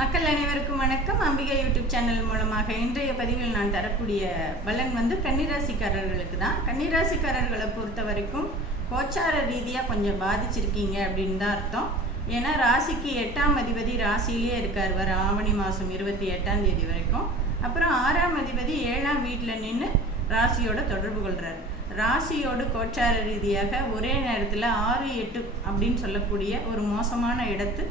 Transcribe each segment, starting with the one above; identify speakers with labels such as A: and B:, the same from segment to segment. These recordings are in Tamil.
A: மக்கள் அனைவருக்கும் வணக்கம். அம்பிகை யூடியூப் சேனல் மூலமாக இன்றைய பதிவில் நான் தரக்கூடிய பலன் வந்து கன்னிராசிக்காரர்களுக்கு தான். கன்னிராசிக்காரர்களை பொறுத்த வரைக்கும் கோச்சார ரீதியாக கொஞ்சம் பாதிச்சிருக்கீங்க அப்படின்னு தான் அர்த்தம். ஏன்னா ராசிக்கு எட்டாம் அதிபதி ராசியிலே இருக்கார். வர ஆவணி மாதம் இருபத்தி எட்டாம் தேதி வரைக்கும். அப்புறம் ஆறாம் அதிபதி ஏழாம் வீட்டில் நின்று ராசியோட தொடர்பு கொள்கிறார் ராசியோடு கோச்சார ரீதியாக ஒரே நேரத்தில் ஆறு எட்டு அப்படின்னு சொல்லக்கூடிய ஒரு மோசமான இடத்து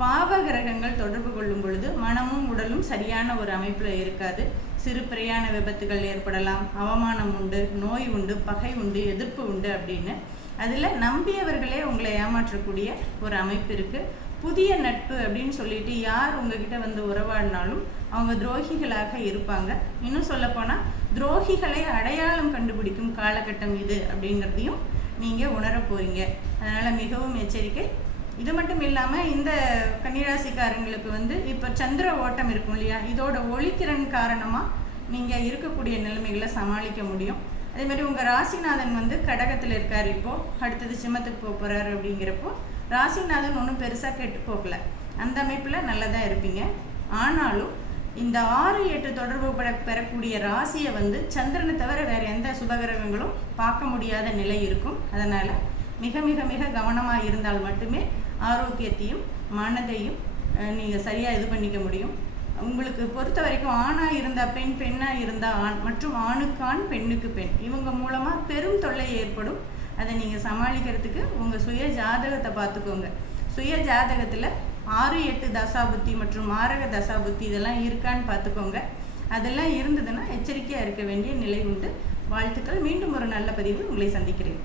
A: பாவ கிரகங்கள் தொடர்பு கொள்ளும் பொழுது மனமும் உடலும் சரியான ஒரு அமைப்பில் இருக்காது. சிறு பிரயாண விபத்துகள் ஏற்படலாம். அவமானம் உண்டு நோய் உண்டு பகை உண்டு எதிர்ப்பு உண்டு அப்படின்னு. அதில் நம்பியவர்களே உங்களை ஏமாற்றக்கூடிய ஒரு அமைப்பு இருக்குது புதிய நட்பு அப்படின்னு சொல்லிட்டு யார் உங்ககிட்ட வந்து உறவாடினாலும் அவங்க துரோகிகளாக இருப்பாங்க. இன்னும் சொல்லப்போனால் துரோகிகளை அடையாளம் கண்டுபிடிக்கும் காலகட்டம் இது அப்படிங்கிறதையும் நீங்கள் உணர போகிறீங்க அதனால் மிகவும் எச்சரிக்கை இது மட்டும் இல்லாமல் இந்த கன்னிராசிக்காரங்களுக்கு வந்து இப்போ சந்திர ஓட்டம் இருக்கும் இல்லையா? இதோட ஒளித்திறன் காரணமாக நீங்கள் இருக்கக்கூடிய நிலைமைகளை சமாளிக்க முடியும். அதே மாதிரி உங்கள் ராசிநாதன் வந்து கடகத்தில் இருக்கார் இப்போது அடுத்தது சிம்மத்துக்கு போக போகிறாரு அப்படிங்கிறப்போ ராசிநாதன் ஒன்றும் பெருசாக கெட்டு போகல. அந்த அமைப்பில் நல்லதாக இருப்பீங்க. ஆனாலும் இந்த ஆறு எட்டு தொடர்பு பெற பெறக்கூடிய ராசியை வந்து சந்திரனை தவிர வேறு எந்த சுபகிரகங்களும் பார்க்க முடியாத நிலை இருக்கும். அதனால் மிக மிக மிக கவனமாக இருந்தால் மட்டுமே ஆரோக்கியத்தையும் மனதையும் நீங்கள் சரியாக இது பண்ணிக்க முடியும். உங்களுக்கு பொறுத்த வரைக்கும் ஆணாக இருந்தால் பெண் பெண்ணாக இருந்தால் ஆண் மற்றும் ஆணுக்கான் பெண்ணுக்கு பெண். இவங்க மூலமாக பெரும் தொல்லை ஏற்படும். அதை நீங்கள் சமாளிக்கிறதுக்கு உங்கள் சுய ஜாதகத்தை பார்த்துக்கோங்க. சுய ஜாதகத்தில் ஆறு எட்டு தசாபுத்தி மற்றும் மாரக தசாபுத்தி இதெல்லாம் இருக்கான்னு பார்த்துக்கோங்க. அதெல்லாம் இருந்ததுன்னா எச்சரிக்கையாக இருக்க வேண்டிய நிலை உண்டு. வாழ்த்துக்கள். மீண்டும் ஒரு நல்ல பதிவு உங்களை சந்திக்கிறேன்.